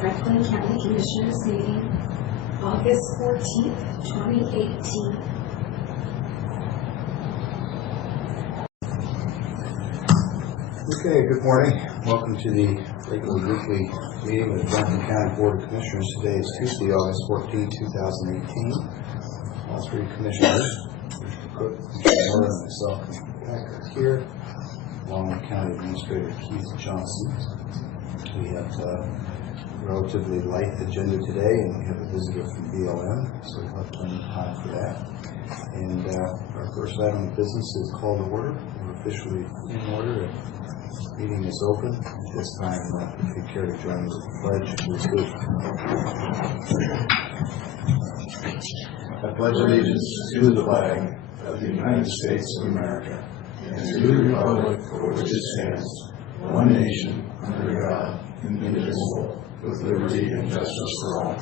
Franklin County Commissioners meeting, August 14th, 2018. Okay, good morning. Welcome to the regular weekly meeting of the Franklin County Board of Commissioners. Today is Tuesday, August 14, 2018. All three commissioners, Mr. Cook, Mr. Moore, and myself, Mr. Peck, are here, along with County Administrator Keith Johnson. We have a relatively light agenda today, and we have a visitor from BLM, so we'll have plenty of time for that. And our first item of business is call to order. We're officially in order. The meeting is open. At this time, if you care to join with the pledge, please do. I pledge allegiance to the flag of the United States of America and to the republic for which it stands, one nation, under God, indivisible, with liberty and justice for all.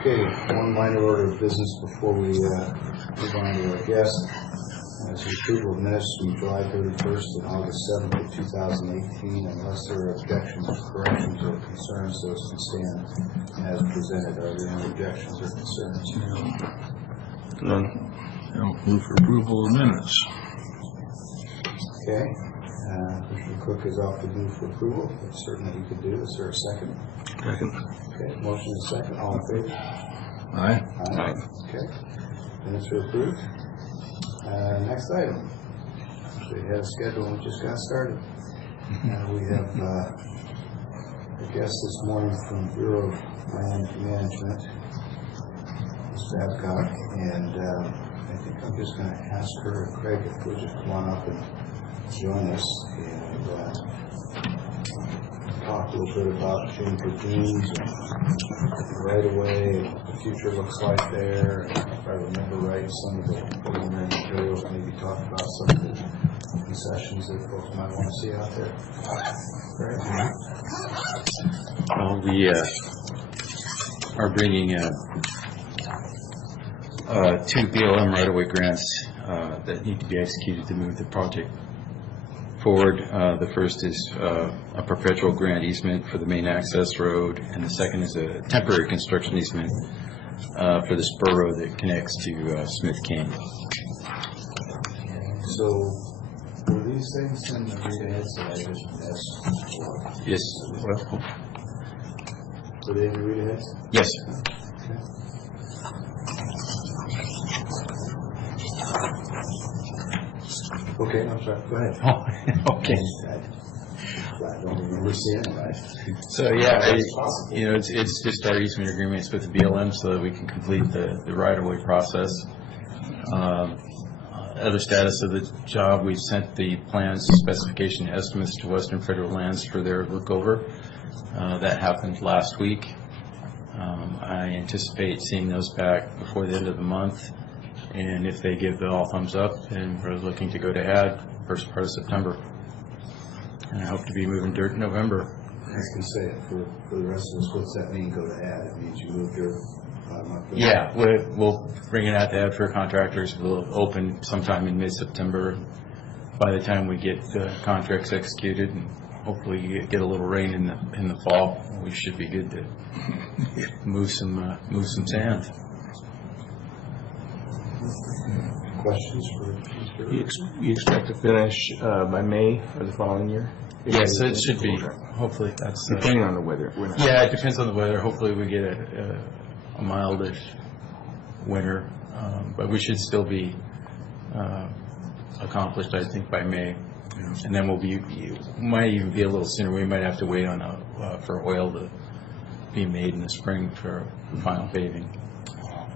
Okay, one minor order of business before we move on to our guest. As the approval of minutes from July 31st and August 7th of 2018, unless there are objections, corrections, or concerns, those can stand as presented. Are there any objections or concerns? None. I'll move for approval of minutes. Okay. Mr. Cook is off to move for approval. That's certainly he could do. Is there a second? Second. Okay. Motion is second. All in favor? Aye. Aye. Okay. Minutes are approved. Next item. We had a schedule and we just got started. We have a guest this morning from Bureau of Land Management, Ms. Babcock, and I think I'm just going to ask her, Craig, if we'll just come on up and join us and talk a little bit about Juniper Dunes and right away, what the future looks like there. And if I remember right, some of the preliminary materials maybe talk about some of the concessions that folks might want to see out there. Right. Well, we are bringing two BLM right-of-way grants that need to be executed to move the project forward. The first is a perpetual grant easement for the main access road, and the second is a temporary construction easement for the spur road that connects to Smith Canyon. So, were these things in the read-aheads that I just asked? Yes. Well, Were they in the read-aheads? yes. Okay. Okay, I'm sorry. Go ahead. Oh, okay. I don't remember seeing it, right? So yeah, it's just our easement agreements with the BLM so that we can complete the right-of-way process. Other status of the job, we've sent the plans, specification estimates to Western Federal Lands for their lookover. That happened last week. I anticipate seeing those back before the end of the month. And if they give the all thumbs up, then we're looking to go to add first part of September. And I hope to be moving dirt in November. I was going to say, for the rest of us, what's that mean, go to add? It means you move dirt 5 months. Yeah, we'll bring it out to add for contractors. We'll open sometime in mid-September. By the time we get the contracts executed and hopefully get a little rain in the fall, we should be good to move some sand. Questions for Mr. You expect to finish by May of the following year? Yes, it should be. Hopefully that's... Depending on the weather. Yeah, it depends on the weather. Hopefully we get a mildish winter, but we should still be accomplished, I think, by May. And then might even be a little sooner. We might have to wait on for oil to be made in the spring for final paving.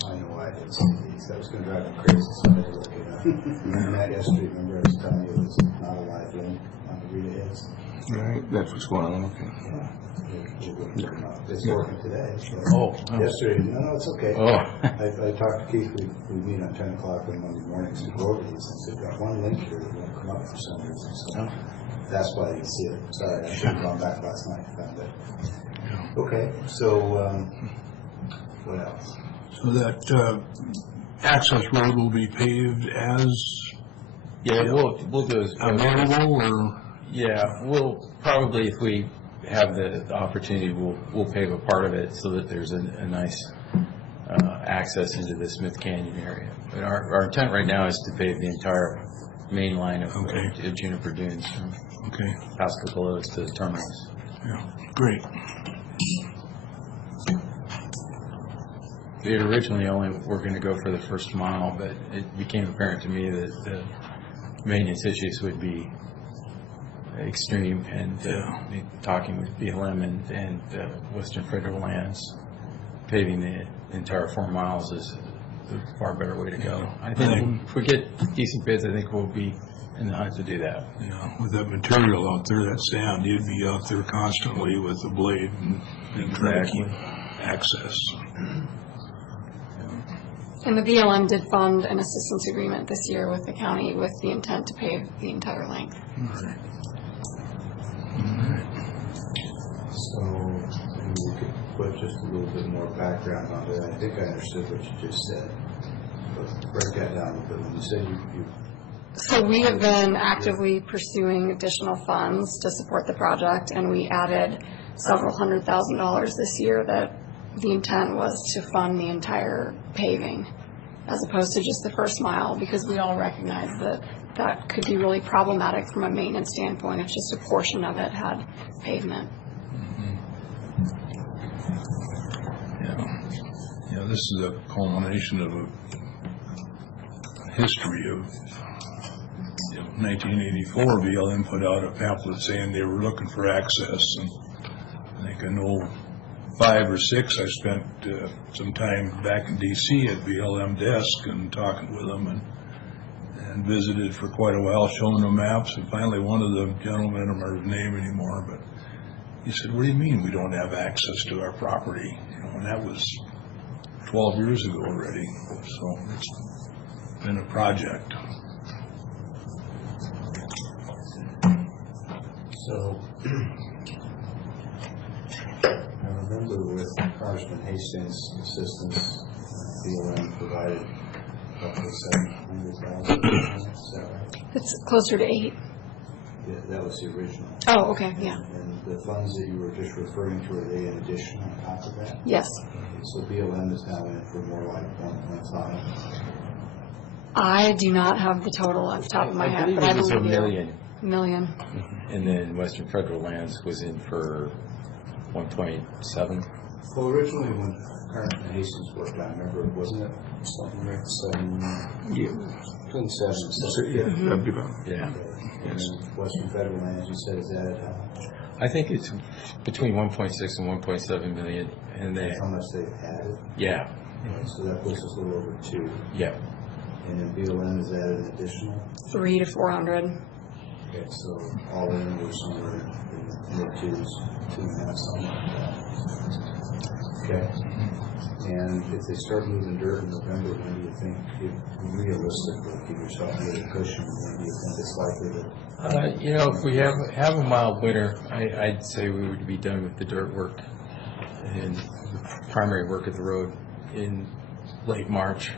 I know why I didn't see these. That was going to drive me crazy. Somebody looking at remember that yesterday? Remember I was telling you it was not a live link on the read-aheads? Right, that's what's going on. Okay. It's working today. So. Oh. Yesterday, no, it's okay. Oh. I talked to Keith. We meet on 10 o'clock on Monday mornings to go over these. I said, got one link here that won't come up for some reason. So that's why I didn't see it. Sorry, I should have gone back last night and found it. Okay, so what else? So that access road will be paved as Yeah, we'll do it. Available or? Yeah, we'll probably, if we have the opportunity, we'll pave a part of it so that there's a nice access into the Smith Canyon area. But our intent right now is to pave the entire main line of Juniper Dunes from Pascagoula to the terminus. Yeah, great. We had originally only were going to go for the first mile, but it became apparent to me that the maintenance issues would be extreme, and talking with BLM and Western Federal Lands, paving the entire 4 miles is a far better way to go. I think if we get decent bids, I think we'll be in the hunt to do that. Yeah, with that material out there, that sand, you'd be out there constantly with the blade and trying to keep access. And the BLM did fund an assistance agreement this year with the county with the intent to pave the entire length. Right. So maybe we could put just a little bit more background on it. I think I understood what you just said, but break that down a little bit. When you said you So we have been actively pursuing additional funds to support the project, and we added several $100,000 this year that the intent was to fund the entire paving as opposed to just the first mile, because we all recognize that that could be really problematic from a maintenance standpoint if just a portion of it had pavement. Yeah, this is a culmination of a history of 1984. BLM put out a pamphlet saying they were looking for access, and I think in 05 or 06 I spent some time back in DC at BLM desk and talking with them and visited for quite a while, showing them maps, and finally one of the gentlemen, I don't remember his name anymore, but he said, "What do you mean we don't have access to our property?" And that was 12 years ago already, so it's been a project. So, I remember with Congressman Hastings' assistance, BLM provided up to $700,000. Is that right? It's closer to 8. Yeah, that was the original. Oh, okay, yeah. And the funds that you were just referring to, are they in addition on top of that? Yes. So BLM is now in for more like 1.5. I do not have the total off the top of my head, believe but I it was believe $1 you. million. Million. And then Western Federal Lands was in for 1.7. Well, originally when Congressman Hastings worked, I remember, wasn't it something like between 7 and 7? Yeah. And then Western Federal Lands, you said, is that how much? I think it's between 1.6 and 1.7 million, and then How much they've added? yeah. So that puts us a little over 2. Yeah. And then BLM has added an additional? 300 to 400. Okay, so all in, we're somewhere in the mid-2s, 2.5, something like that. Okay. And if they start moving dirt in November, when do you think, realistically, give yourself a little cushion, when do you think it's likely that? If we have a mild winter, I'd say we would be done with the dirt work and the primary work of the road in late March,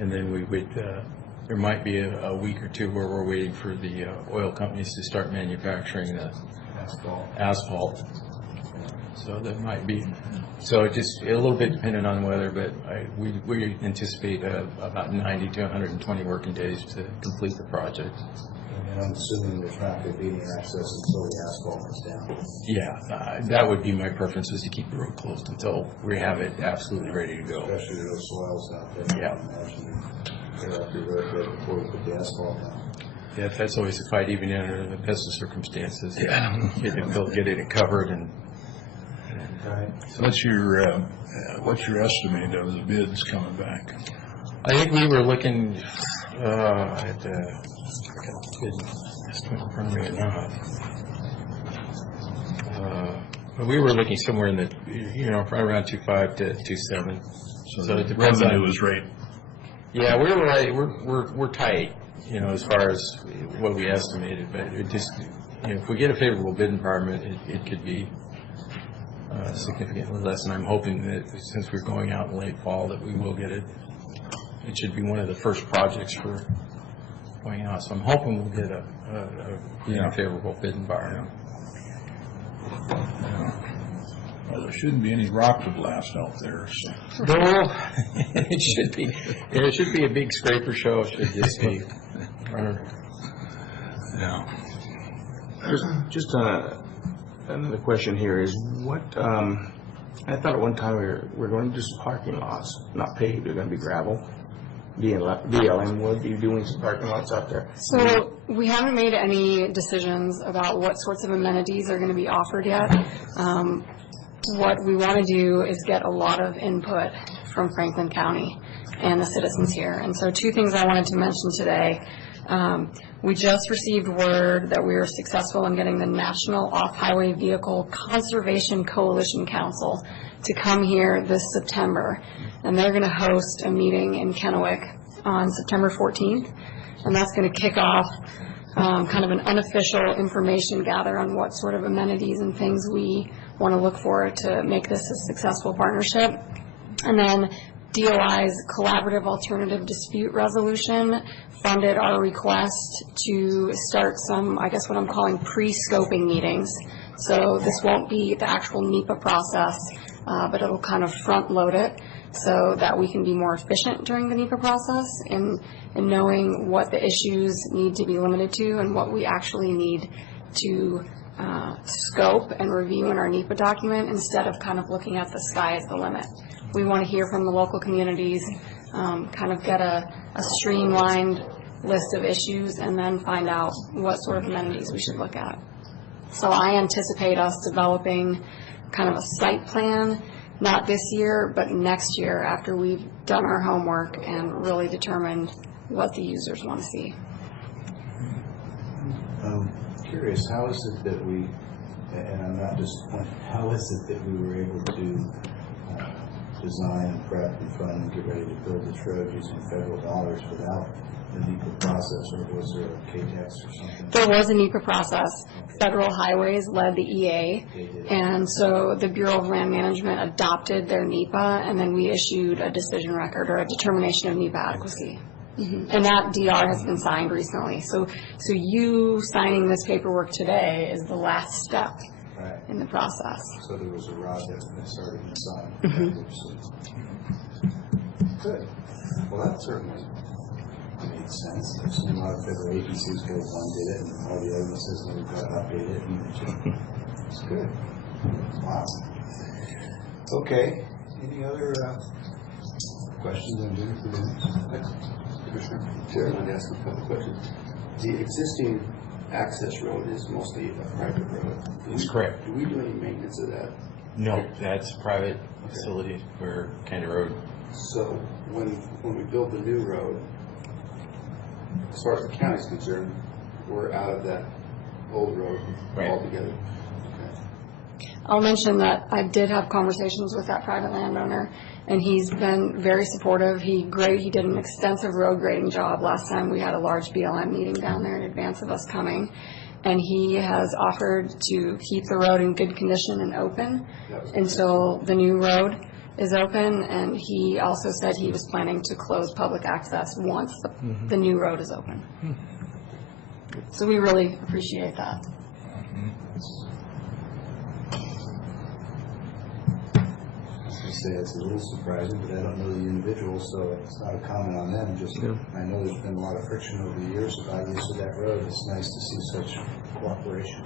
and then we would. There might be a week or two where we're waiting for the oil companies to start manufacturing the asphalt. So that might be. So it just a little bit dependent on the weather, but we anticipate about 90 to 120 working days to complete the project. And I'm assuming there's not going to be any access until the asphalt is down. Yeah, that would be my preference, is to keep the road closed until we have it absolutely ready to go. Especially those soils out there. Yeah. I imagine they're up to road bed before we put the asphalt down. Yeah, that's always a fight, even under the best of circumstances. Yeah. Get it built, get it covered, and Right. So what's your estimate of the bids coming back? I think we were looking at estimate in front of me now. But we were looking somewhere in the right around 2.5 to 2.7. So it depends revenue on. was right. Yeah, we were right. We're tight, as far as what we estimated. But it just, if we get a favorable bid environment, it could be significantly less. And I'm hoping that since we're going out in late fall, that we will get it. It should be one of the first projects for going out. So I'm hoping we'll get a favorable bid environment. Well, there shouldn't be any rocket blast out there, so. No, it should be. It should be a big scraper show. It should just be. Yeah. There's just another question here is what, I thought at one time we were going to do some parking lots, not paved, they're going to be gravel. BLM would be doing some parking lots out there. So we haven't made any decisions about what sorts of amenities are going to be offered yet. What we want to do is get a lot of input from Franklin County and the citizens here. And so 2 things I wanted to mention today. We just received word that we were successful in getting the National Off-Highway Vehicle Conservation Coalition Council to come here this September. And they're going to host a meeting in Kennewick on September 14th. And that's going to kick off kind of an unofficial information gather on what sort of amenities and things we want to look for to make this a successful partnership. And then DOI's Collaborative Alternative Dispute Resolution funded our request to start some, I guess what I'm calling pre-scoping meetings. So this won't be the actual NEPA process, but it'll kind of front load it so that we can be more efficient during the NEPA process in knowing what the issues need to be limited to and what we actually need to scope and review in our NEPA document instead of kind of looking at the sky as the limit. We want to hear from the local communities, kind of get a streamlined list of issues and then find out what sort of amenities we should look at. So I anticipate us developing kind of a site plan, not this year, but next year after we've done our homework and really determined what the users want to see. Curious, how is it that we, and I'm not disappointed, how is it that we were able to design and prep and fund and get ready to build this road using federal dollars without the NEPA process, or was there a KTEX or something? There was a NEPA process. Federal Highways led the EA, and so the Bureau of Land Management adopted their NEPA, and then we issued a decision record or a determination of NEPA adequacy. And that DR has been signed recently. So you signing this paperwork today is the last step in the process. So there was a rod that started inside. Good. Well, that certainly made sense. I've seen a lot of federal agencies go, one did it, and all the other ones says, no, we've got to update it. And it's good. Wow. Okay. Any other questions on Jennifer? Commissioner, Chair, I'd like to ask a couple of questions. The existing access road is mostly a private road. That's correct. Do we do any maintenance of that? No, that's a private facility for County Road. So when we build the new road, as far as the county is concerned, we're out of that old road altogether. Okay. I'll mention that I did have conversations with that private landowner, and he's been very supportive. He did an extensive road grading job last time we had a large BLM meeting down there in advance of us coming, and he has offered to keep the road in good condition and open until the new road is open, and he also said he was planning to close public access once the new road is open. So we really appreciate that. Say it's a little surprising, but I don't know the individuals, so it's not a comment on them. Just I know there's been a lot of friction over the years about use of that road. It's nice to see such cooperation.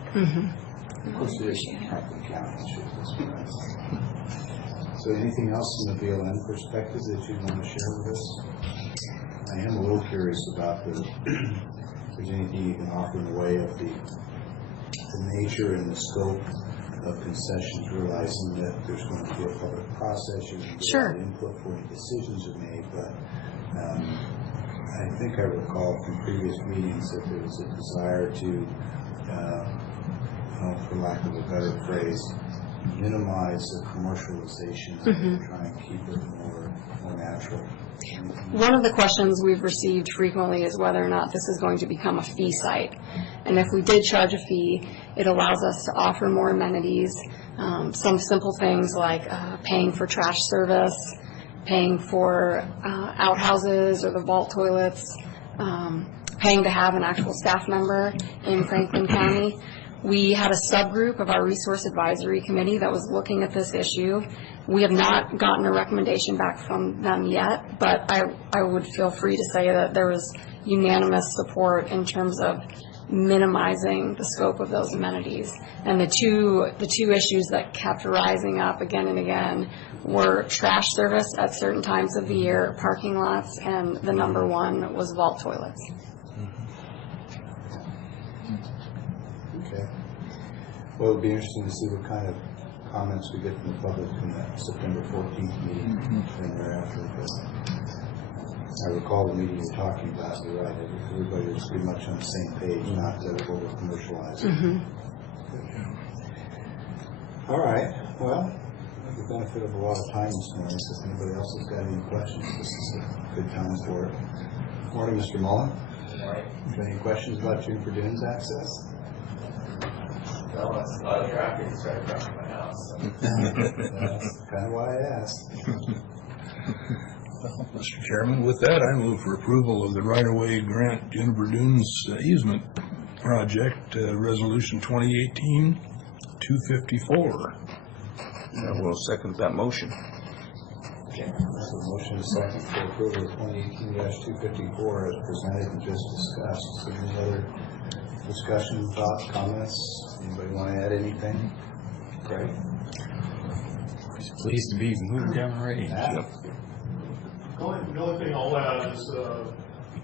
Of course, it is Franklin County. So, anything else from the BLM perspective that you want to share with us? I am a little curious about if there's anything you can offer in the way of the nature and the scope of concessions, realizing that there's going to be a public process, you can get a lot of input for any decisions are made, but I think I recall from previous meetings that there was a desire to, for lack of a better phrase, minimize the commercialization and try and keep it more natural. One of the questions we've received frequently is whether or not this is going to become a fee site. And if we did charge a fee, it allows us to offer more amenities, some simple things like paying for trash service, paying for outhouses or the vault toilets, paying to have an actual staff member in Franklin County. We had a subgroup of our Resource Advisory Committee that was looking at this issue. We have not gotten a recommendation back from them yet, but I would feel free to say that there was unanimous support in terms of minimizing the scope of those amenities. And the two issues that kept rising up again and again were trash service at certain times of the year, parking lots, and the number one was vault toilets. Okay. Well, it'll be interesting to see what kind of comments we get from the public in that September 14th meeting and thereafter. But I recall the meeting you're talking about. You're right. Everybody was pretty much on the same page, not over commercialized. All right. Well, with the benefit of a lot of time this morning, if anybody else has got any questions, this is a good time for it. Morning, Mr. Mullen. Got any questions about Juniper Dunes access? Well, it's a lot of traffic. It's right across my house. That's kind of why I asked. Well, Mr. Chairman, with that, I move for approval of the right-of-way grant Juniper Dunes easement project, resolution 2018-254. I will second that motion. There's a motion and second for approval of 2018-254 as presented and just discussed. Any other discussion, thoughts, comments? Anybody want to add anything? Great. Pleased to be moving down the range. The only thing I'll add is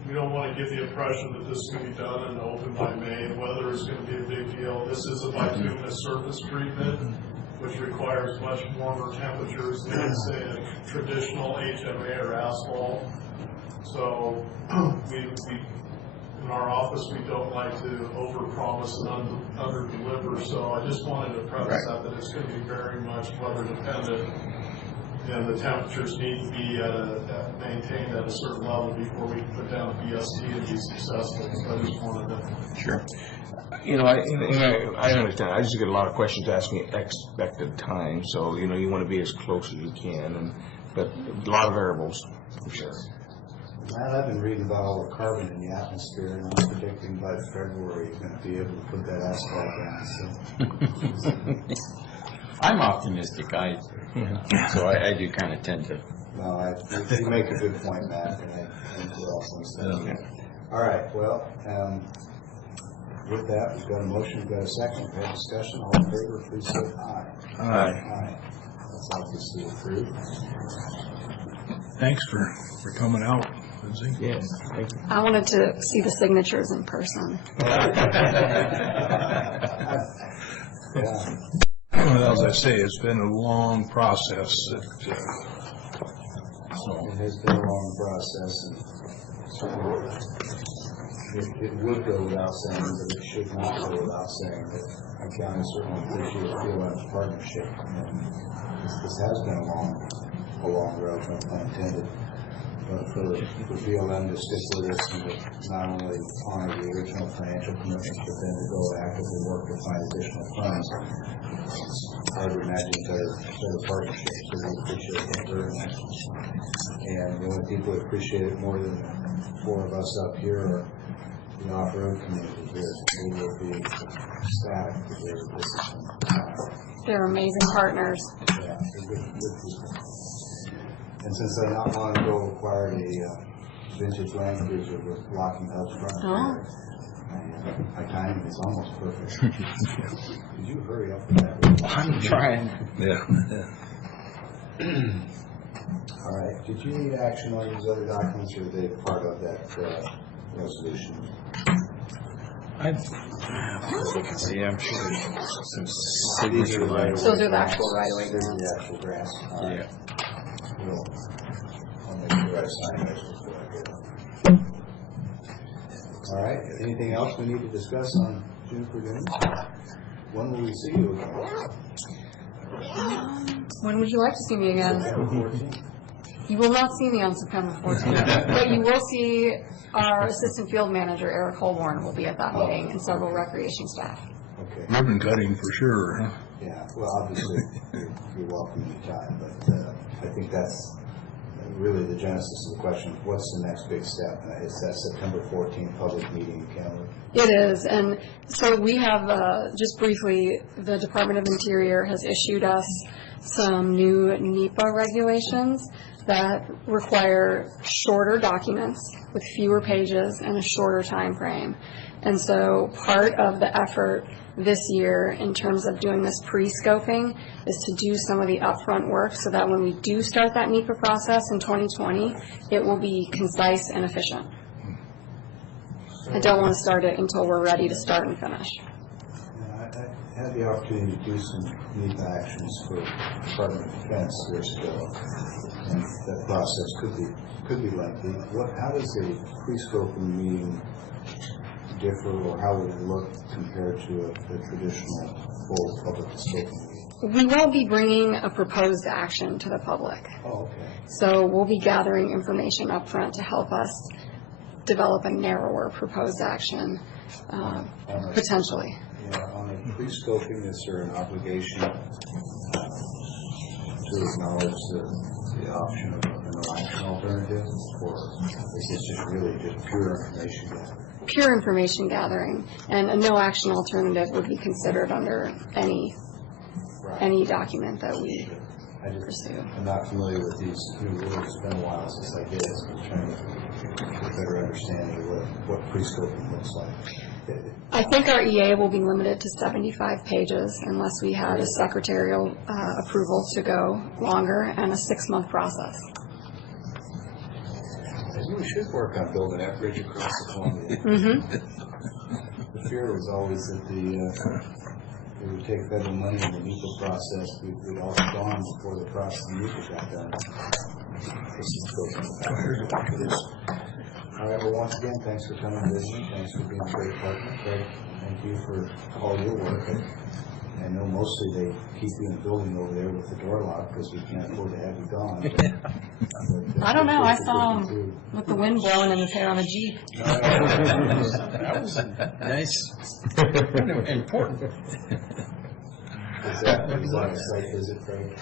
we don't want to give the impression that this is going to be done and open by May. Weather is going to be a big deal. This is a bituminous surface treatment, which requires much warmer temperatures than, say, a traditional HMA or asphalt. So in our office, we don't like to overpromise and underdeliver. So I just wanted to preface that it's going to be very much weather dependent. And the temperatures need to be maintained at a certain level before we can put down a BST and be successful. So I just wanted to. Sure. You know, I understand. I just get a lot of questions asking expected time. So, you know, you want to be as close as you can. But a lot of variables, for sure. Well, I've been reading about all the carbon in the atmosphere, and I'm predicting by February you're going to be able to put that asphalt down. So. I'm optimistic. So I do kind of tend to. No, you make a good point, Matt, and I think we're all sensitive. All right, well, with that, we've got a motion, we've got a second, we've had discussion. All in favor, please say aye. Aye. Aye. That's obviously approved. Thanks for coming out, Lindsay. Yes, thank you. I wanted to see the signatures in person. Yeah. Well, as I say, it's been a long process. It has been a long process, and certainly it would go without saying, but it should not go without saying that our county certainly appreciates PLM's partnership. And this has been a long road, no pun intended. But for BLM to stick with us and to not only honor the original financial commitments, but then to go actively work to find additional funds, it's hard to imagine better partnership. So we appreciate that very much. And the only people that appreciate it more than the four of us up here are the off-road community here. We will be ecstatic to hear this is They're amazing partners. yeah, they're good people. And since I not long ago acquired a vintage Land Cruiser with locking hubs front and rear, my timing is almost perfect. Could you hurry up with that? I'm trying. Yeah. All right. Did you need action on these other documents, or are they part of that resolution? See, I'm sure some These signature are lines. Those are the actual right-of-way These are grants. the actual grants. All right. Yeah. I'll make sure I sign those before I go. All right. Anything else we need to discuss on Juniper Dunes? When will we see you again? When would you like to see me again? September 14th. You will not see me on September 14th, but you will see our assistant field manager, Eric Holborn, will be at that meeting, and several recreation staff. Okay. Ribbon cutting for sure, huh? Yeah. Well, obviously, you're welcome anytime, but I think that's really the genesis of the question, what's the next big step? It's that September 14th public meeting in Kennewood. It is, and so we have, just briefly, the Department of Interior has issued us some new NEPA regulations that require shorter documents with fewer pages and a shorter time frame. And so part of the effort this year in terms of doing this pre-scoping is to do some of the upfront work so that when we do start that NEPA process in 2020, it will be concise and efficient. I don't want to start it until we're ready to start and finish. I had the opportunity to do some NEPA actions for Department of Defense years ago, and that process could be lengthy. How does a pre-scoping meeting differ, or how would it look compared to a traditional full public scoping meeting? We won't be bringing a proposed action to the public. Oh, okay. So we'll be gathering information up front to help us develop a narrower proposed action, potentially. Yeah, on the pre-scoping, is there an obligation to acknowledge the option of an election alternative, or is this just really just pure information gathering? Pure information gathering, and a no action alternative would be considered under any document that we pursue. I'm not familiar with these new rules. It's been a while since I did it, so I'm trying to get a better understanding of what pre-scoping looks like. I think our EA will be limited to 75 pages unless we had a secretarial approval to go longer, and a 6-month process. We should work on building that bridge across the Columbia. The fear was always that we would take federal money in the NEPA process. We'd all be gone before the process of NEPA got done. This is all right, well, once again, thanks for coming to visit. Thanks for being a great partner. Craig, thank you for all your work. I know mostly they keep you in the building over there with the door locked because we can't afford to have you gone. But, I don't know. I saw him with the wind blowing in his hair on a Jeep. That was nice. Important. Is that a site visit, Craig?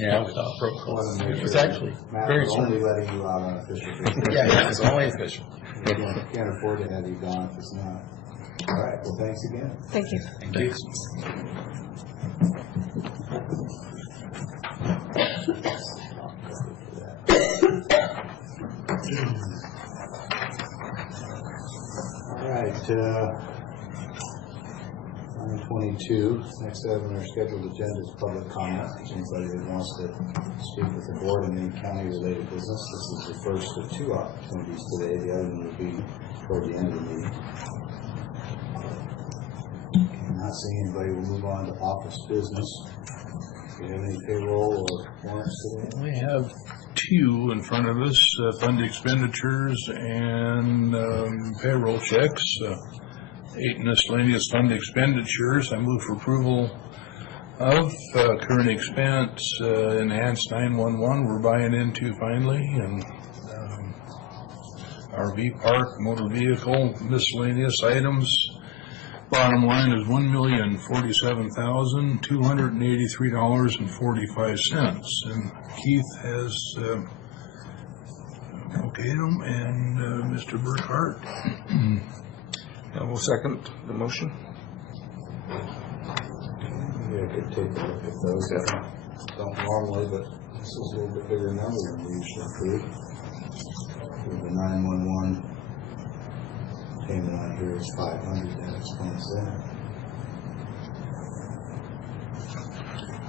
Yeah, without protocol. It was actually very Matt, only letting you out on official business. Yeah, it's only official. Can't afford to have you gone if it's not. All right, well, thanks again. Thank you. Thank you. All right, 9:22. Next item on our scheduled agenda is public comment. If anybody that wants to speak with the board in any county-related business, this is the first of 2 opportunities today. The other one will be toward the end of the meeting. Not seeing anybody, we'll move on to office business. Do you have any payroll or warrants today? We have 2 in front of us, fund expenditures and payroll checks. 8 miscellaneous fund expenditures. I move for approval of current expense, enhanced 911 we're buying into finally, and RV park, motor vehicle, miscellaneous items. Bottom line is $1,047,283.45, and Keith has okayed them, and Mr. Burkhart. I will second the motion. Maybe I could take a look at those. I don't normally, but this is a little bit bigger number than we usually approve. The 911 payment on here is $500. That explains that.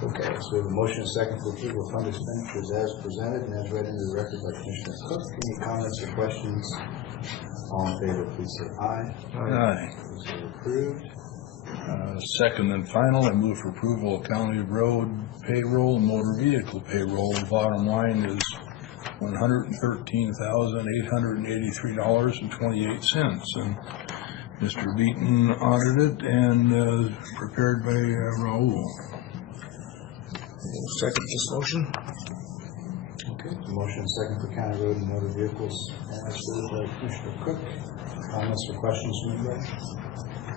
Okay, so we have a motion and second for approval of fund expenditures as presented and as read into the record by Commissioner Cook. Any comments or questions? All in favor, please say aye. Aye. Those are approved. Second and final, I move for approval of county road payroll and motor vehicle payroll. The bottom line is $113,883.28, and Mr. Beaton audited and prepared by Raul. We'll second this motion. Okay, the motion and second for county road and motor vehicles as stated by Commissioner Cook. Comments or questions from anybody?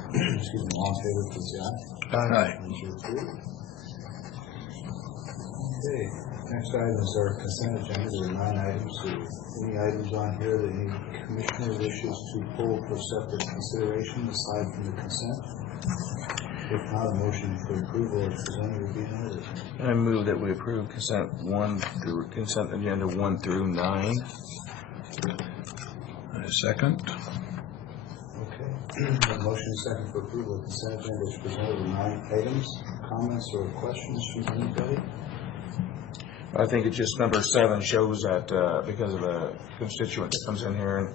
Excuse me, all in favor, please say aye. Aye. Those are approved. Okay, Next item is our consent agenda. There are 9 items. Are any items on here that any commissioner wishes to pull for separate consideration aside from the consent? If not, a motion for approval as presented will be in order. I move that we approve consent agenda 1 through 9. A second. Okay. A motion and second for approval of consent agenda is presented with 9 items. Comments or questions from anybody? I think it's just number 7 shows that because of a constituent that comes in here and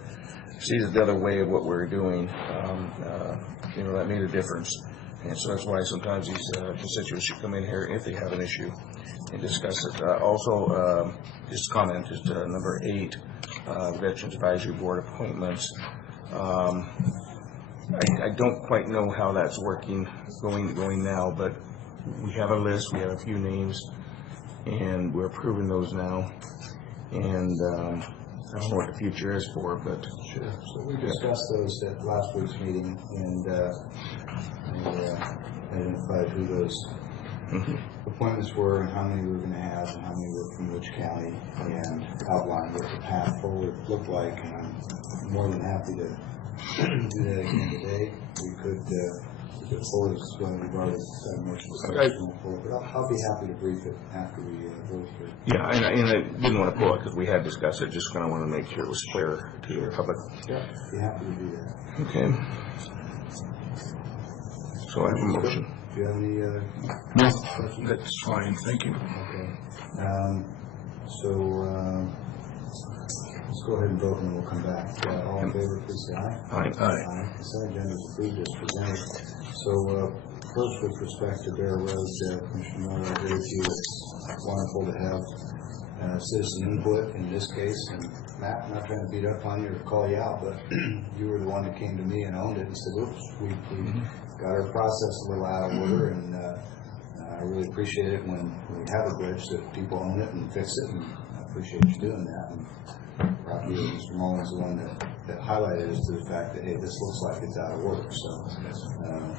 sees the other way of what we're doing, that made a difference. And so that's why sometimes these constituents should come in here if they have an issue and discuss it. Also, just comment, just number 8, Veterans Advisory Board appointments. I don't quite know how that's working, going now, but we have a list, we have a few names, and we're approving those now. And I don't know what the future is for, but sure. So we discussed those at last week's meeting and identified who those appointments were and how many we were going to have and how many were from which county, and outlined what the path forward looked like. And I'm more than happy to do that again today. We could forward this when we've already done much discussion before, but I'll be happy to brief it after we go through. yeah, and I didn't want to pull it because we had discussed it. Just kind of want to make sure it was clear to the public. Yeah, be happy to do that. Okay. So I have a motion. Do you have any No, questions? that's fine, thank you. Okay. Let's go ahead and vote and we'll come back. All in favor, please say aye. Aye. Aye. Consent agenda is approved as presented. So first, with respect to Bear Road, Commissioner Miller, I agree with you. It's wonderful to have citizen input in this case. And Matt, I'm not trying to beat up on you or call you out, but you were the one that came to me and owned it and said, oops, we got our process a little out of order, and I really appreciate it when we have a bridge that people own it and fix it, and I appreciate you doing that. And Rocky and Mr. Mullins the one that highlighted us to the fact that, hey, this looks like it's out of order. So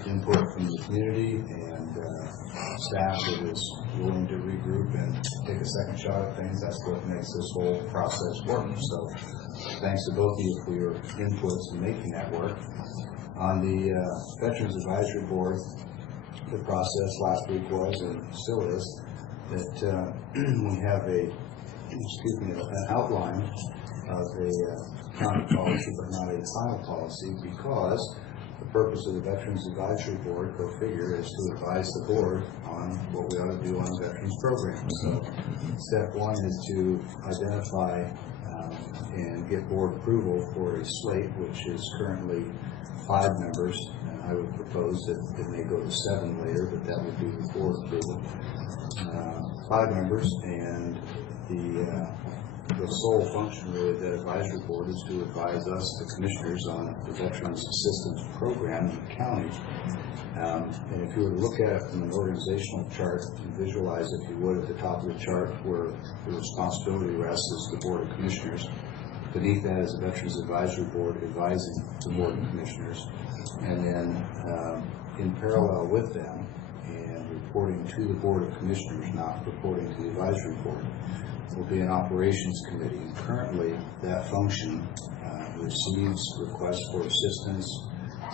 input from the community and staff that is willing to regroup and take a second shot at things, that's what makes this whole process work. So thanks to both of you for your inputs in making that work. On the Veterans Advisory Board, the process last week was, and still is, that we have an outline of a county policy, but not a final policy, because the purpose of the Veterans Advisory Board, go figure, is to advise the board on what we ought to do on veterans programs. So step 1 is to identify and get board approval for a slate, which is currently 5 members, and I would propose that it may go to 7 later, but that would be the board approval. 5 members, and the sole function really of that advisory board is to advise us, the commissioners, on the Veterans Assistance Program in the county. And if you were to look at it from an organizational chart and visualize, if you would, at the top of the chart where the responsibility rests is the Board of Commissioners. Beneath that is the Veterans Advisory Board advising the Board of Commissioners. And then in parallel with them and reporting to the Board of Commissioners, not reporting to the Advisory Board, will be an operations committee. And currently, that function receives requests for assistance,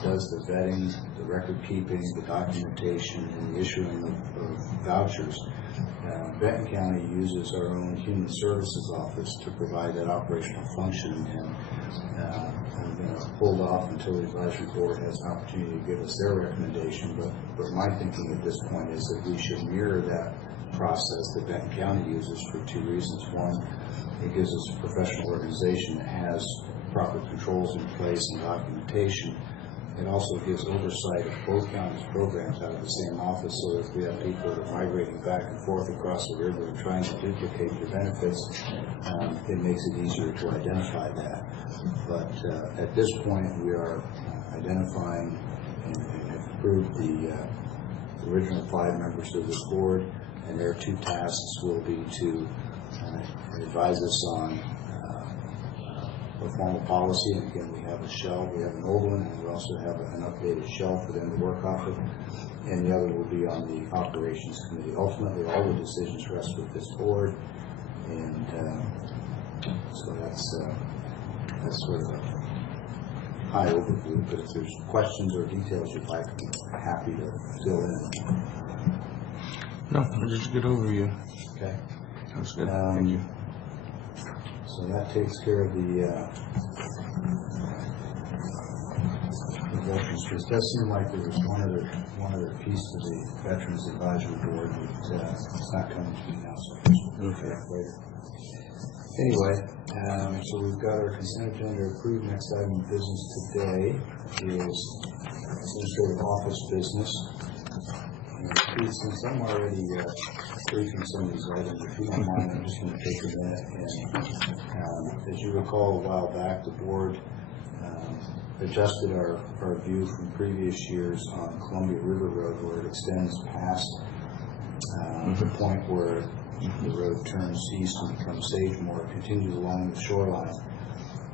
does the vetting, the record keeping, the documentation, and the issuing of vouchers. Benton County uses our own Human Services Office to provide that operational function, and I'm going to hold off until the advisory board has an opportunity to give us their recommendation. But my thinking at this point is that we should mirror that process that Benton County uses for 2 reasons. One, it gives us a professional organization that has proper controls in place and documentation. It also gives oversight of both counties' programs out of the same office, so if we have people that are migrating back and forth across the river and trying to duplicate their benefits, it makes it easier to identify that. But at this point, we are identifying and have approved the original 5 members of this board, and their 2 tasks will be to advise us on a formal policy. And again, we have a shell, we have an old one, and we also have an updated shell for them to work off of. And the other will be on the operations committee. Ultimately, all the decisions rest with this board, and so that's sort of a high overview. But if there's questions or details you'd like, I'm happy to fill in. No, just a good overview. Okay. Sounds good. Thank you. So that takes care of the veterans. It does seem like there was one other piece to the Veterans Advisory Board, but it's not coming to me now, so we'll look at it later. Anyway, so we've got our consent agenda approved. Next item of business today is administrative office business. And Pete, since I'm already briefing some of these items, if you don't mind, I'm just going to take a minute. And as you recall, a while back, the board adjusted our view from previous years on Columbia River Road, where it extends past the point where the road turns east and becomes Sagemore, continues along the shoreline.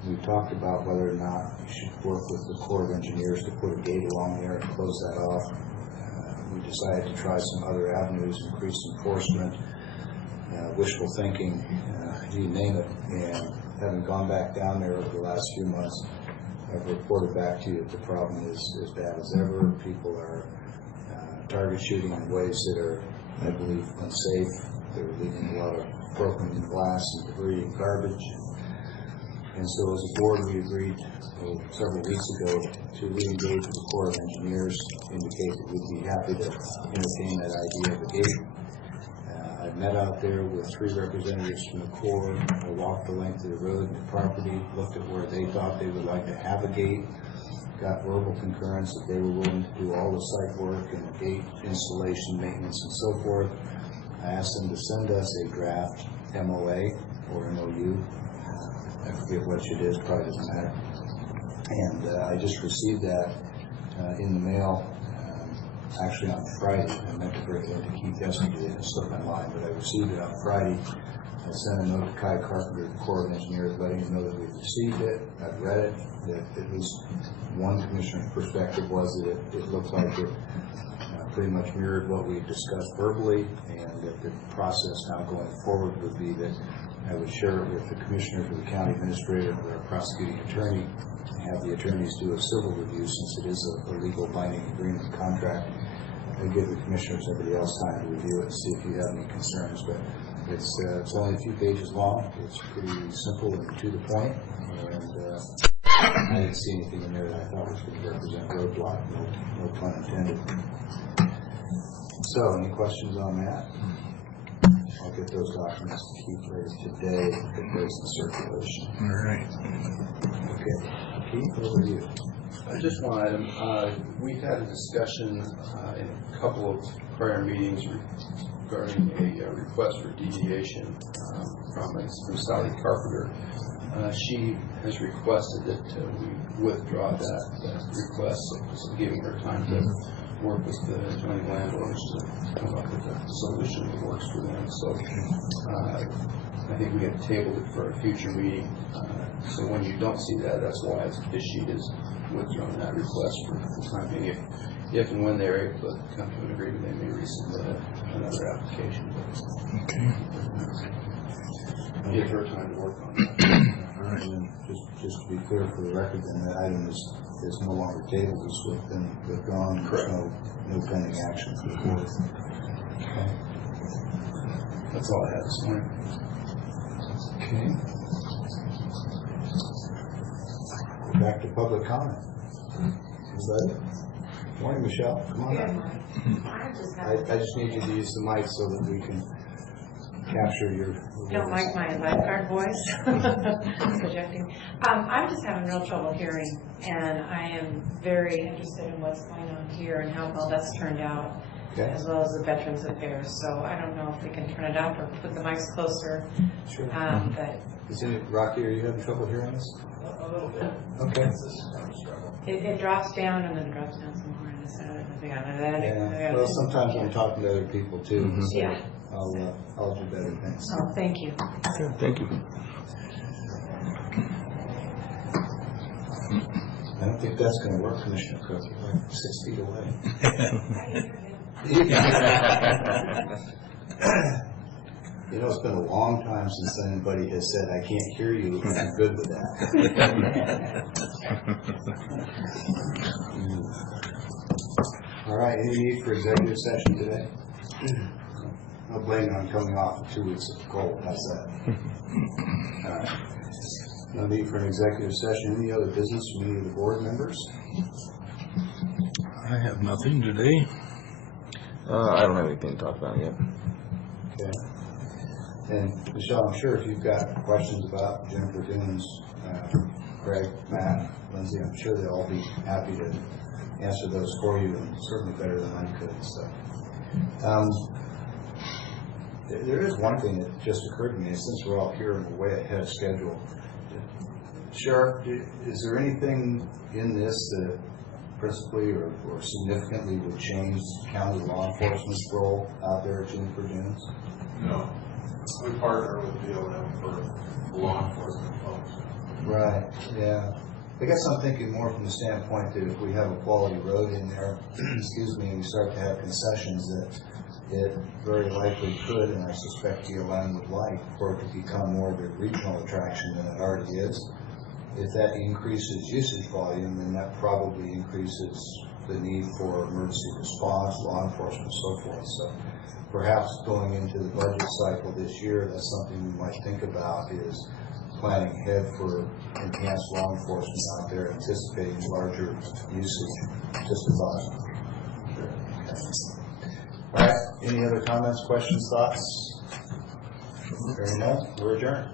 We talked about whether or not we should work with the Corps of Engineers to put a gate along there and close that off. We decided to try some other avenues, increased enforcement, wishful thinking, you name it. And having gone back down there over the last few months, I've reported back to you that the problem is as bad as ever. People are target shooting in ways that are, I believe, unsafe. They're leaving a lot of broken glass and debris and garbage. And so as a board, we agreed several weeks ago to re-engage with the Corps of Engineers, indicate that we'd be happy to entertain that idea of a gate. I met out there with 3 representatives from the Corps. I walked the length of the road and the property, looked at where they thought they would like to have a gate, got verbal concurrence that they were willing to do all the site work and the gate installation, maintenance, and so forth. I asked them to send us a draft MOA or MOU. I forget which it is, probably doesn't matter. And I just received that in the mail. Actually on Friday. I meant to bring it in to Keith yesterday and it slipped my mind, but I received it on Friday. I sent a note to Kai Carpenter, the Corps of Engineers, letting him know that we've received it. I've read it. That at least one commissioner's perspective was that it looked like it pretty much mirrored what we discussed verbally, and that the process now going forward would be that I would share it with the commissioner, for the county administrator, or our prosecuting attorney, and have the attorneys do a civil review since it is a legal binding agreement contract. I give the commissioners, everybody else, time to review it and see if you have any concerns. But it's only a few pages long. It's pretty simple and to the point, and I didn't see anything in there that I thought was going to represent a roadblock. No pun intended. So, any questions on that? I'll get those documents to Keith later today and place in circulation. All right. Okay. Keith, over to you. Just one item. We've had a discussion in a couple of prior meetings regarding a request for deviation from Sally Carpenter. She has requested that we withdraw that request, so giving her time to work with the adjoining landowners to come up with a solution that works for them. So I think we have tabled it for a future meeting. So when you don't see that, that's why this sheet is withdrawn that request for the time being. If and when they're able to come to an agreement, they may resubmit another application. Okay. Give her time to work on that. All right. And then just to be clear for the record, then that item is no longer tabled. It's been withdrawn. There's no pending action for the board. Okay. That's all I had this morning. Okay. Back to public comment. Anybody? Morning, Michelle. Come on up. I just need you to use the mic so that we can capture your voice. Don't like my lifeguard voice projecting. I'm just having real trouble hearing, and I am very interested in what's going on here and how well that's turned out, as well as the Veterans Affairs. So I don't know if we can turn it up or put the mics closer. Sure. But Isn't it Rocky? Are you having trouble hearing us? A little bit. Okay. This is kind of a struggle. it drops down and then drops down some more. Yeah. Well, sometimes I'm talking to other people too. So Yeah. I'll do better. Thanks. Oh, thank you. Good, thank you. I don't think that's going to work, Commissioner Cook. You're like 6 feet away. You know, it's been a long time since anybody has said, I can't hear you, and I'm good with that. All right, any need for executive session today? No blaming on coming off of 2 weeks of cold, how's that? All right. No need for an executive session. Any other business from any of the board members? I have nothing today. I don't have anything to talk about yet. Okay. And Michelle, I'm sure if you've got questions about Jennifer Dunes, Greg, Matt, Lindsay, I'm sure they'll all be happy to answer those for you, and certainly better than I could. So, there is one thing that just occurred to me, since we're all here and we're way ahead of schedule. Sheriff, is there anything in this that principally or significantly would change county law enforcement's role out there at Jennifer Dunes? No. We partner with BLM for law enforcement folks. Right, yeah. I guess I'm thinking more from the standpoint that if we have a quality road in there, excuse me, and we start to have concessions, that it very likely could, and I suspect BLM would like, for it to become more of a regional attraction than it already is. If that increases usage volume, then that probably increases the need for emergency response, law enforcement, and so forth. So perhaps going into the budget cycle this year, that's something we might think about, is planning ahead for enhanced law enforcement out there, anticipating larger usage. Just a thought. All right. Any other comments, questions, thoughts? Hearing none, we're adjourned.